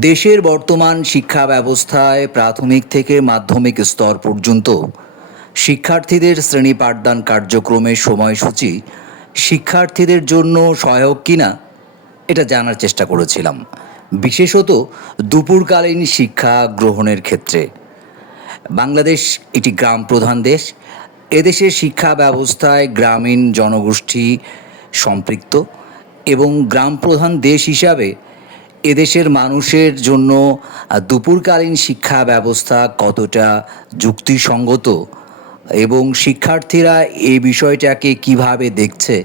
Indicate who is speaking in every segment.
Speaker 1: দেশের বর্তমান শিক্ষা ব্যবস্থায় প্রাথমিক থেকে মাধ্যমিক স্তর পর্যন্ত শিক্ষার্থীদের শ্রেণি পাঠদান কার্যক্রমের সময়সূচি শিক্ষার্থীদের জন্য সহায়ক কিনা, এটা জানার চেষ্টা করেছিলাম। বিশেষত দুপুরকালীন শিক্ষা গ্রহণের ক্ষেত্রে। বাংলাদেশ একটি গ্রাম প্রধান দেশ এদেশের শিক্ষা ব্যবস্থায় গ্রামীণ জনগোষ্ঠী সম্পৃক্ত এবং গ্রাম প্রধান দেশ হিসাবে এদেশের মানুষের জন্য দুপুরকালীন শিক্ষা ব্যবস্থা কতটা যুক্তিসঙ্গত? এবং শিক্ষার্থীরা এই বিষয়টাকে কীভাবে দেখছে?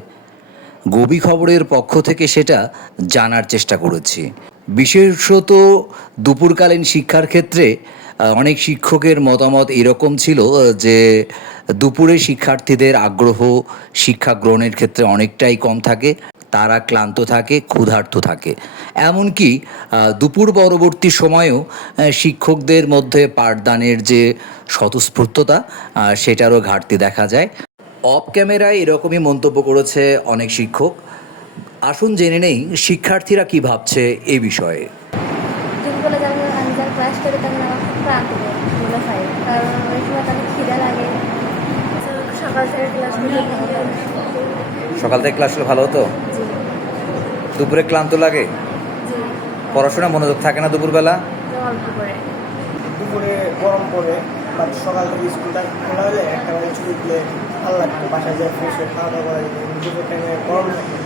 Speaker 1: গবি খবরের পক্ষ থেকে সেটা জানার চেষ্টা করেছি। বিশেষত দুপুরকালীন শিক্ষার ক্ষেত্রে অনেক শিক্ষকের মতামত এরকম ছিল যে দুপুরে শিক্ষার্থীদের আগ্রহ শিক্ষা গ্রহণের ক্ষেত্রে অনেকটাই কম থাকে, তারা ক্লান্ত থাকে, ক্ষুধার্ত থাকে। এমনকি দুপুর পরবর্তী সময়েও শিক্ষকদের মধ্যে পাঠদানের যে স্বতঃস্ফূর্ততা সেটারও ঘাটতি দেখা যায়। অফ ক্যামেরায় এরকমই মন্তব্য করেছে অনেক শিক্ষক। আসুন জেনে নেই, শিক্ষার্থীরা কি ভাবছে এই বিষয়ে।
Speaker 2: কারণ ওই সময় অনেক খিদে লাগে সকাল থেকে ক্লাস ভালো
Speaker 1: থেকে হতো? দুপুরে ক্লান্ত লাগে? পড়াশোনা মনোযোগ থাকে না দুপুরবেলা?
Speaker 2: করে।
Speaker 3: দুপুরে গরম পড়ে সকাল থেকে স্কুলটা খোলা হলে একটা বাজে ছুটি দিলে ভালো লাগতো বাসায় যায় ফ্রেশ হয়ে খাওয়া দাওয়া করা যেত দুপুর টাইমে গরম থাকে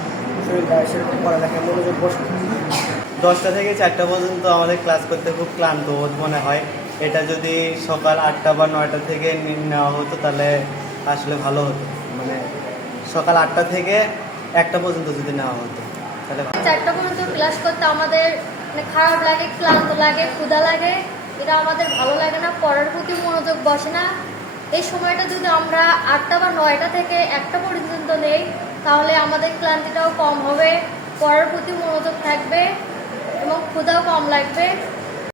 Speaker 3: শরীরটা সেরকম পড়ালেখা মনোযোগ বসে।
Speaker 4: দশটা থেকে চারটা পর্যন্ত আমাদের ক্লাস করতে খুব ক্লান্ত বোধ মনে হয়। এটা যদি সকাল আটটা বা নয়টা থেকে নেওয়া হতো তাহলে আসলে ভালো হতো। মানে সকাল আটটা থেকে একটা পর্যন্ত যদি নেওয়া হতো। তাহলে
Speaker 2: চারটা পর্যন্ত ক্লাস করতে আমাদের মানে খারাপ লাগে, ক্লান্ত লাগে, ক্ষুধা লাগে। এটা আমাদের ভালো লাগে না, পড়ার প্রতি মনোযোগ বসে না। এই সময়টা যদি আমরা আটটা বা নয়টা থেকে একটা পর্যন্ত নেই, তাহলে আমাদের ক্লান্তিটাও কম হবে, পড়ার প্রতি মনোযোগ থাকবে এবং ক্ষুধাও কম লাগবে।